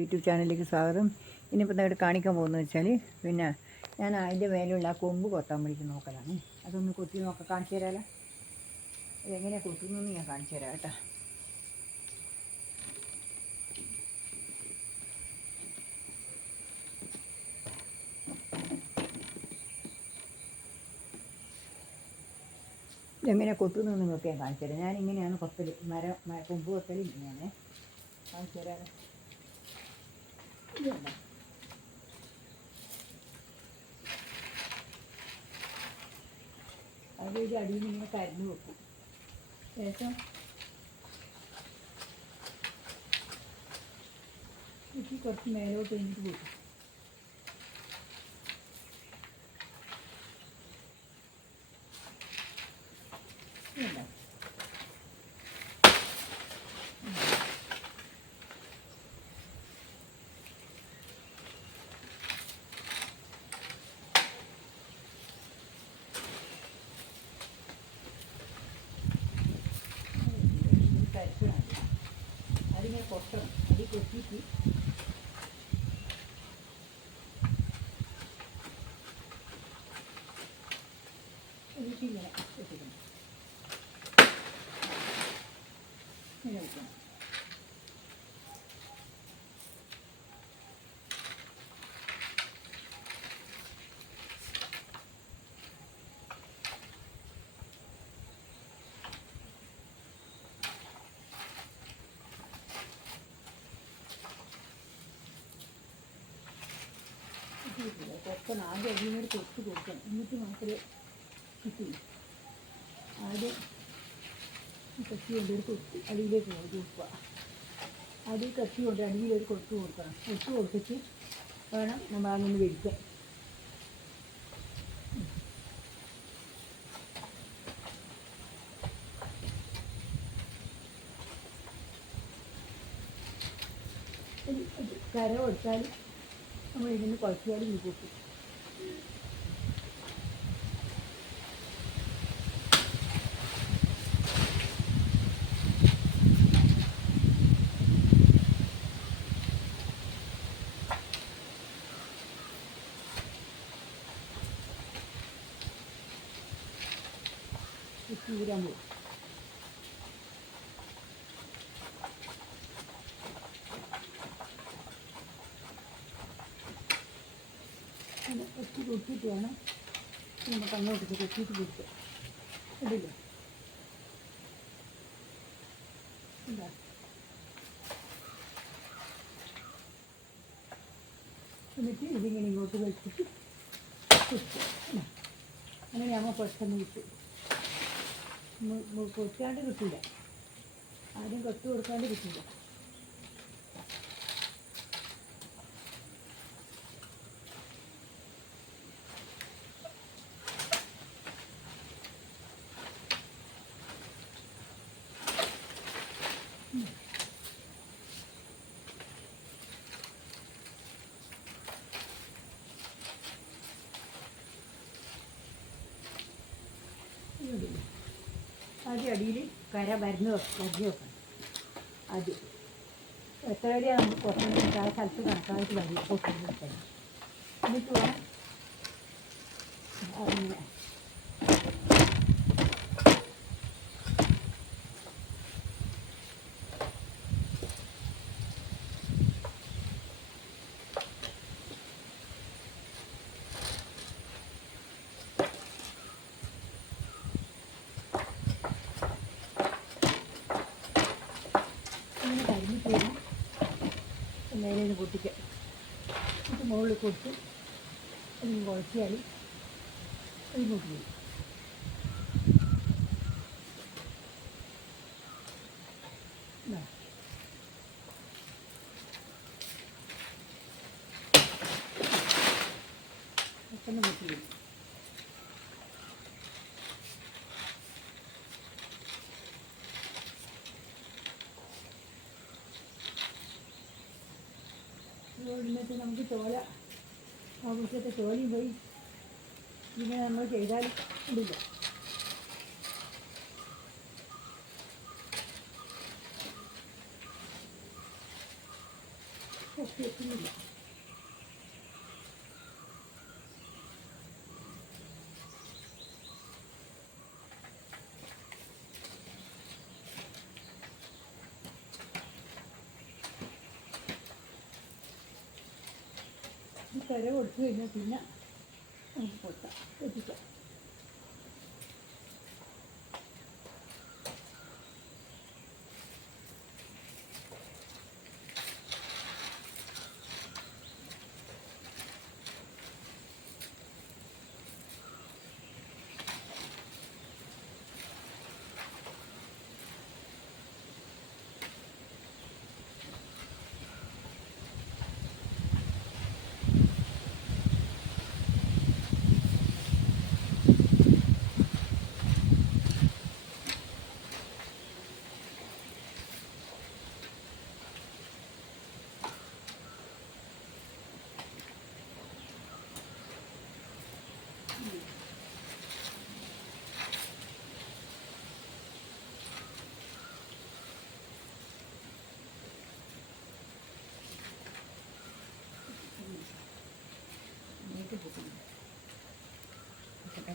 YouTube ചാനലിലേക്ക് സ്വാഗതം. ഇനിയിപ്പോൾ ഇവിടെ കാണിക്കാൻ പോകുന്നത് വെച്ചാൽ പിന്നെ ഞാൻ അതിൻ്റെ മേലുള്ള ആ കൊമ്പ് കൊത്താൻ വേണ്ടിയിട്ട് നോക്കലാണ്. അതൊന്ന് കൊത്തി കാണിച്ചു തരാമല്ലോ. ഇതെങ്ങനെയാണ് കൊത്തുന്നതെന്ന് ഞാൻ കാണിച്ചു തരാം കേട്ടോ. ഇതെങ്ങനെ കൊത്തുന്നതെന്ന് നിങ്ങൾക്ക് ഞാൻ കാണിച്ചു തരാം. ഞാനിങ്ങനെയാണ് കൊത്തൽ, കൊമ്പ് കൊത്തൽ ഇങ്ങനെയാണ്. കാണിച്ചു തരാമല്ലോ. ഇതുണ്ടോ, അതൊരു അടിയിൽ നിന്ന് ഇങ്ങനെ കരഞ്ഞു വെക്കും. ശേഷം കുറച്ച് മേലോട്ട് കഴിഞ്ഞിട്ട് കൊടുക്കും. ഇതുണ്ടോ, അതിങ്ങനെ കൊത്തണം. അടി കൊത്തിയിട്ട് ഇങ്ങനെ വെച്ചിട്ടുണ്ട്. ഇങ്ങനെ വെക്കണം. കൊത്തണം. ആദ്യം അടിയിനോട് കൊത്ത് കൊടുക്കണം, എന്നിട്ട് മാത്രമേ കിട്ടൂ. ആദ്യം കത്തി കൊണ്ട് ഒരു കൊത്ത് അടിയിലേക്ക് കൊടുക്കുക. ആദ്യം കത്തി കൊണ്ട് അടിയിലൊരു കൊത്ത് കൊടുക്കണം. കൊത്ത് കൊടുത്തിട്ട് വേണം നമ്മൾ അങ്ങനെ വെടിക്കാൻ. കര കൊടുത്താൽ നമ്മൾ ഇതിന് കുഴച്ചാലും ഇത് പൊട്ടും. ചൂരാൻ പോകും. കൊത്തി കൊത്തിയിട്ട് വേണം നമുക്ക് അങ്ങോട്ട് കൊത്തിയിട്ട് കൊടുക്കുക. ഇടില്ലേ, എന്താ എന്നിട്ട് ഇതിങ്ങനെ ഇങ്ങോട്ട് വെച്ചിട്ട് കുത്തുക. അങ്ങനെയാകുമ്പോൾ പെട്ടെന്ന് കിട്ടും. കൊത്താണ്ട് കിട്ടില്ല, ആദ്യം കൊത്ത് കൊടുക്കാണ്ട് കിട്ടില്ല. ആദ്യം അടിയിൽ കര വരഞ്ഞ് വെക്കണം. ആദ്യം എത്ര വരെയാണ് നമുക്ക് കുറച്ച് ആ സ്ഥലത്ത് കണക്കായിട്ട് വരും പൊട്ടുന്നത് വെക്കണം. എന്നിട്ട് വേണം അങ്ങനെ കരിഞ്ഞിട്ട് വേണം നേരെ ഇത് പൊട്ടിക്കുക. ഇത് മുകളിൽ കൊടുത്ത് അതിന് കുഴച്ചാൽ അതിങ്ങോട്ട് പോയി. പെട്ടെന്ന് പൊട്ടി വരും. ഇന്നത്തെ നമുക്ക് ചോല ആവശ്യത്തെ ചോലയും പോയി ഇങ്ങനെ നമ്മൾ ചെയ്താൽ ഇടില്ല. പൊട്ടി വെക്കുന്നില്ല. ഈ കര കൊടുത്തു കഴിഞ്ഞാൽ പിന്നെ നമുക്ക് പൊട്ടാം, എത്തിക്കാം.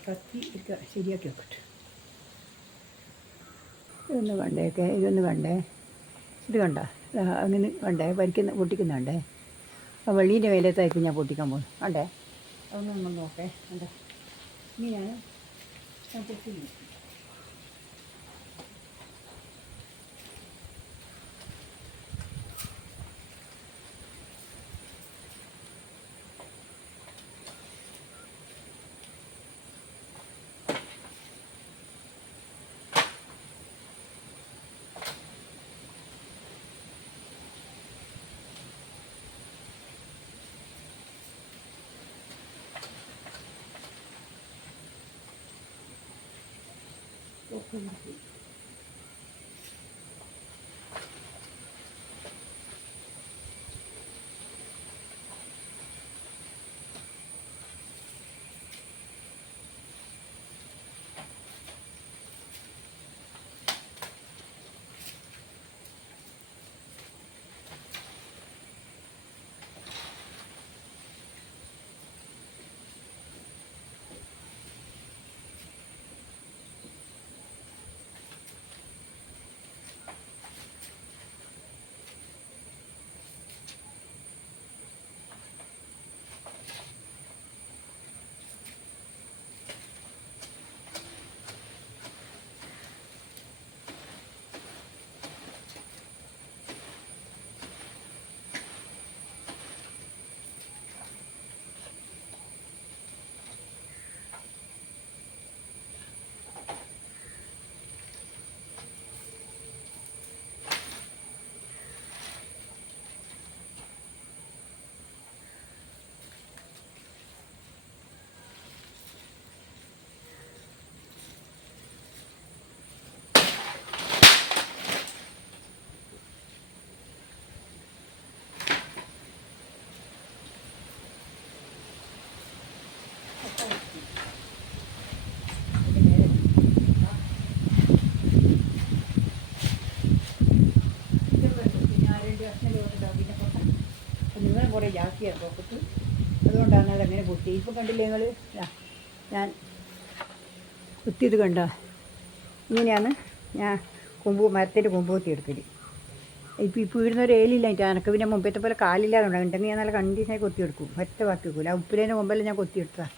കത്തി ഒക്കെ ശരിയാക്കി വെക്കട്ടെ. ഇതൊന്ന് കണ്ടേക്കെ, ഇതൊന്ന് കണ്ടേ, ഇത് കണ്ട അങ്ങനെ കണ്ടേ, പൊട്ടിക്കുന്നുണ്ടേ. ആ വെള്ളീൻ്റെ മേലത്തായിരിക്കും ഞാൻ പൊട്ടിക്കാൻ പോകും. കണ്ടേ, അതൊന്ന് നമ്മൾ നോക്കേ. കണ്ടേ, ഇങ്ങനെയാണ് ഞാൻ പൊട്ടിക്കുന്നത്. ഒക്കെ നിങ്ങൾ കുറേ ജാസ്തിയാണ് പോക്കത്ത്, അതുകൊണ്ടാണ് അതങ്ങനെ പൊട്ടി. ഇപ്പോൾ കണ്ടില്ലേ നിങ്ങൾ, ഞാൻ കുത്തിയത് കണ്ട. ഇങ്ങനെയാണ് ഞാൻ മരത്തിൻ്റെ കൊമ്പ് കുത്തി എടുക്കൽ. ഇപ്പോൾ ഇടുന്നൊരു ഏലില്ല എനിക്ക്. എനക്ക് പിന്നെ മുമ്പത്തെ പോലെ കാലില്ലാതെ ഉണ്ടെങ്കിൽ ഞാൻ നല്ല കണ്ടീഷനായി കൊത്തിയെടുക്കും, ഒറ്റ ബാക്കി വെക്കില്ല. ആ ഉപ്പിലേൻ്റെ കൊമ്പെല്ലാം ഞാൻ കൊത്തിയെടുത്താൽ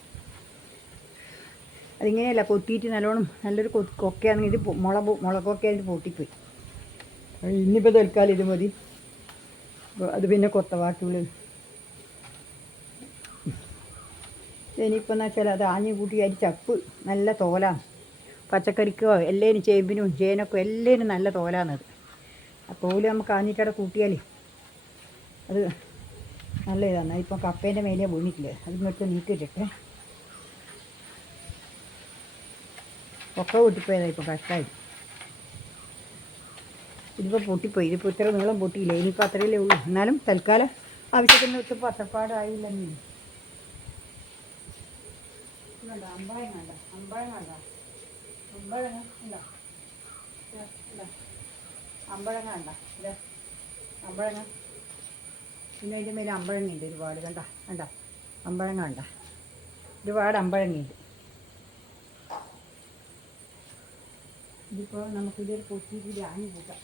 അതിങ്ങനെയല്ല, കൊത്തിയിട്ട് നല്ലൊരു കൊക്കയാണെങ്കിൽ ഇത് മുളകൊക്കെയായിട്ട് പൊട്ടിപ്പോയി. ഇന്നിപ്പോൾ തൽക്കാലം ഇത് മതി. അത് പിന്നെ കൊത്തവാട്ടുള്ളൂ. ഇനിയിപ്പോൾ എന്ന് വെച്ചാൽ അത് ആഞ്ഞു കൂട്ടി അരി ചപ്പ് നല്ല തോലാണ്. പച്ചക്കറിക്കോ എല്ലാവരും ചേമ്പിനും ചേനൊക്കെ എല്ലാവരും നല്ല തോലാണത്. ആ തോല് നമുക്ക് ആഞ്ഞിട്ടവിടെ കൂട്ടിയാൽ അത് നല്ല ഇതാണ്. ഇപ്പം കപ്പേൻ്റെ മേലെ വീണിട്ടില്ല, അത് ഇങ്ങോട്ട് നീക്കിയിട്ടെ. ഒക്കെ പൊട്ടിപ്പോയതാണ് ഇപ്പോൾ കഷ്ടായി. ഇതിപ്പോൾ പൊട്ടിപ്പോയി. ഇതിപ്പോൾ ഇത്ര നീളം പൊട്ടിയില്ല. ഇനിയിപ്പോൾ അത്രയല്ലേ ഉള്ളൂ. എന്നാലും തൽക്കാലം ആവശ്യത്തിന് ഇട്ടപ്പോൾ അത്രപ്പാടായില്ല. വേണ്ട അമ്പഴം വേണ്ട, അമ്പഴം വേണ്ട, അമ്പഴങ്ങ ഉണ്ടോ? അമ്പഴങ്ങ വേണ്ട, ഇല്ല അമ്പഴങ്ങ പിന്നെ അതിൻ്റെ മേലെ അമ്പഴങ്ങയുണ്ട് ഒരുപാട്. കണ്ട അമ്പഴങ്ങ കണ്ട, ഒരുപാട് അമ്പഴങ്ങയുണ്ട്. ഇതിപ്പോൾ നമുക്കിതൊരു പൊട്ടിയിട്ട് ആഞ്ഞു കൂട്ടാം.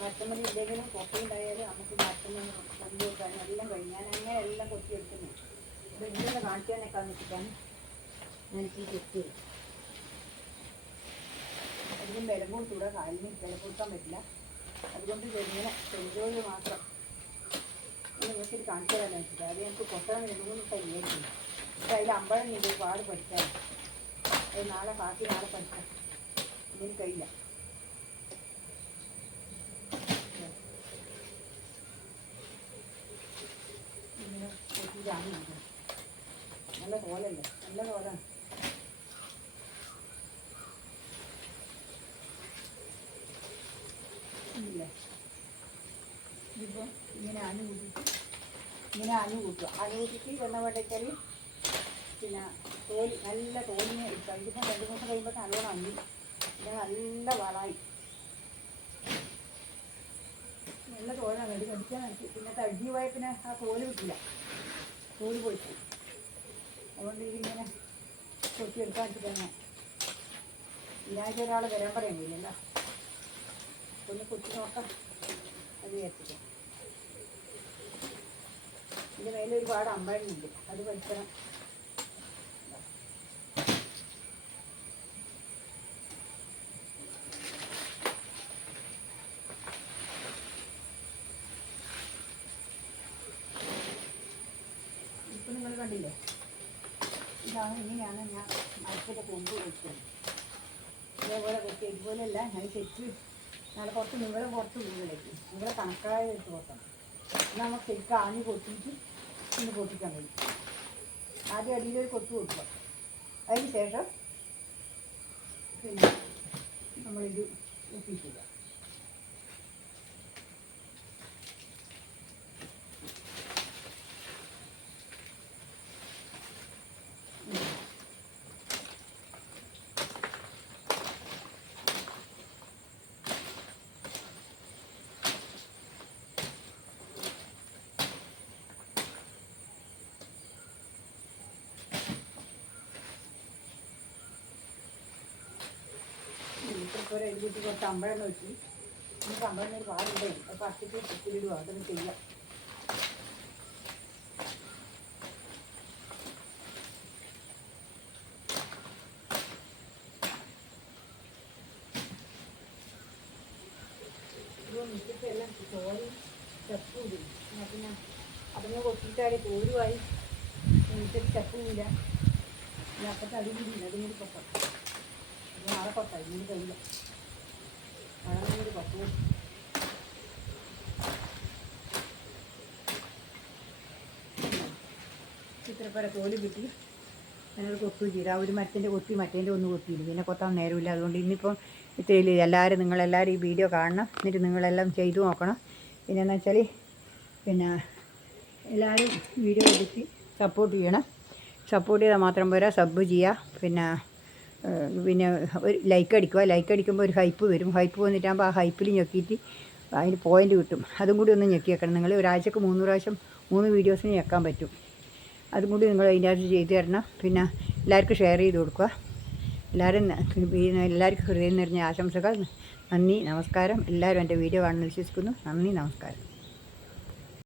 മരത്തമ്മടി എന്തെങ്കിലും കൊക്കയുണ്ടായാലും നമുക്ക് മരത്തമ്മ കൊണ്ടു വെക്കാനും എല്ലാം കഴിഞ്ഞ് ഞാൻ അങ്ങനെ എല്ലാം കൊത്തിയെടുക്കുന്നു. അപ്പോൾ ഇങ്ങനെ കാണിക്കാനൊക്കെ വെച്ചിട്ടാണ് ഞാനിപ്പോൾ കൊത്തി. അതിലും വിലം കൊടുത്തൂടെ, കാലിന് വില കൊടുക്കാൻ പറ്റില്ല. അതുകൊണ്ട് ഇങ്ങനെ ചെറുതോല് മാത്രം നിങ്ങൾക്ക് കാണിച്ചു തരാൻ വെച്ചിട്ട് അത് ഞങ്ങൾക്ക് കൊട്ടാൻ 2-3 ദിവസം വിചാരിക്കുന്നു. പക്ഷേ അതിൽ അമ്പഴം ഒരുപാട് പഠിക്കാൻ, അത് നാളെ പഠിക്കാം. ഇതിന് കഴിയില്ല. നല്ല തോലല്ലേ, നല്ല തോലാണ്. ഇല്ല ഇതിപ്പോൾ ഇങ്ങനെ ആഞ്ഞു കൂട്ടിയിട്ട് വെള്ളം വെട്ടാൽ പിന്നെ തോല് നല്ല തോലിനെ എടുക്കാം. ഇതിപ്പോൾ 2 ദിവസം കഴിയുമ്പോൾ നല്ലോണം അഞ്ഞി, പിന്നെ നല്ല വളമായി നല്ല തോലാണ്. അത് കടിക്കാൻ എനിക്ക് പിന്നെ തടിഞ്ഞു പോയ പിന്നെ ആ തോല് കിട്ടില്ല, തോല് പോയിട്ട്. അതുകൊണ്ട് ഇതിങ്ങനെ കൊത്തിയെടുക്കാൻ വെച്ചിട്ട് ഇതിനായിട്ട് ഒരാൾ വരാൻ പറയാൻ കഴിയില്ലല്ലോ. ഒന്ന് കൊത്തി നോക്കാം അത് വിചാരിച്ചിട്ട്. ഇതിൻ്റെ മേലെ ഒരുപാട് അമ്പഴങ്ങുണ്ട്, അത് പഠിക്കണം. ഇപ്പം നിങ്ങൾ കണ്ടില്ലേ, ഇങ്ങനെയാണ് ഞാൻ മരത്തിൻ്റെ കൊമ്പ് വെച്ചത്. ഇതേപോലെ വെച്ച് ഇതുപോലെയല്ല ഞാൻ തെറ്റ് നാളെ കുറച്ച് പുറത്ത് വീട്ടിലേക്ക് നിങ്ങളെ കണക്കായ എടുത്ത് വെക്കണം. എന്നാൽ നമുക്ക് ശരിക്കും ആഞ്ഞ് കൊത്തിയിട്ട് ഇന്ന് പൊട്ടിക്കാൻ കഴിയും. ആദ്യം അടിയിലൊരു കൊത്ത് കൊടുക്കുക, അതിന് ശേഷം പിന്നെ നമ്മളിത് ഒപ്പിക്കുക. ഇപ്പോൾ എഴുതിയിട്ട് കുറച്ച് അമ്പഴം വെച്ച് നമുക്ക് അമ്പഴം ഒരു പാടുണ്ടായി, അപ്പോൾ അത്തിട്ട് കുത്തിലിടുക. അതൊന്ന് ചെയ്യാം. ഇത് മിക്കത്തെല്ലാം ചോറും ചപ്പും ഇടും. പിന്നെ അതിനെ കൊത്തിയിട്ടാൽ കോരുമായി മിക്കത്ത് ചപ്പുമില്ല. പിന്നെ അപ്പത്തെ അടിപിടിയില്ല, അതും കൂടി കൊട്ടാം. നാളെ കൊട്ടാം, ഇങ്ങനെ കഴിയില്ല. നാളെ കൂടി കൊട്ടു. ചിത്രപ്പര തോല് കിട്ടി ഞാനൊരു കൊത്തും ചെയ്ത്. ആ ഒരു മരത്തിൻ്റെ കൊത്തി മറ്റേൻ്റെ ഒന്ന് കൊത്തിയില്ല, പിന്നെ കൊത്താൻ നേരമില്ല. അതുകൊണ്ട് ഇന്നിപ്പം ഇത്രയില്ല. നിങ്ങളെല്ലാവരും ഈ വീഡിയോ കാണണം, എന്നിട്ട് നിങ്ങളെല്ലാം ചെയ്തു നോക്കണം. പിന്നെയെന്ന് വെച്ചാൽ പിന്നെ എല്ലാവരും വീഡിയോ എടുത്ത് സപ്പോർട്ട് ചെയ്യണം. സപ്പോർട്ട് ചെയ്താൽ മാത്രം പോരാ, സബ് ചെയ്യുക. പിന്നെ ഒരു ലൈക്ക് അടിക്കുമ്പോൾ ഒരു ഹൈപ്പ് വരും. ഹൈപ്പ് വന്നിട്ടാകുമ്പോൾ ആ ഹൈപ്പിൽ ഞെക്കിയിട്ട് അതിന് പോയിൻ്റ് കിട്ടും. അതും കൂടി ഒന്ന് ഞെക്കി വെക്കണം. നിങ്ങൾ ഒരാഴ്ചക്ക് 3 പ്രാവശ്യം 3 വീഡിയോസിന് ഞെക്കാൻ പറ്റും. അതും കൂടി നിങ്ങൾ അതിൻ്റെ അകത്ത് ചെയ്തു തരണം. പിന്നെ എല്ലാവർക്കും ഷെയർ ചെയ്ത് കൊടുക്കുക. എല്ലാവർക്കും ഹൃദയം നിറഞ്ഞ ആശംസകൾ. നന്ദി, നമസ്കാരം. എല്ലാവരും എൻ്റെ വീഡിയോ കാണുമെന്ന് വിശ്വസിക്കുന്നു. നന്ദി, നമസ്കാരം.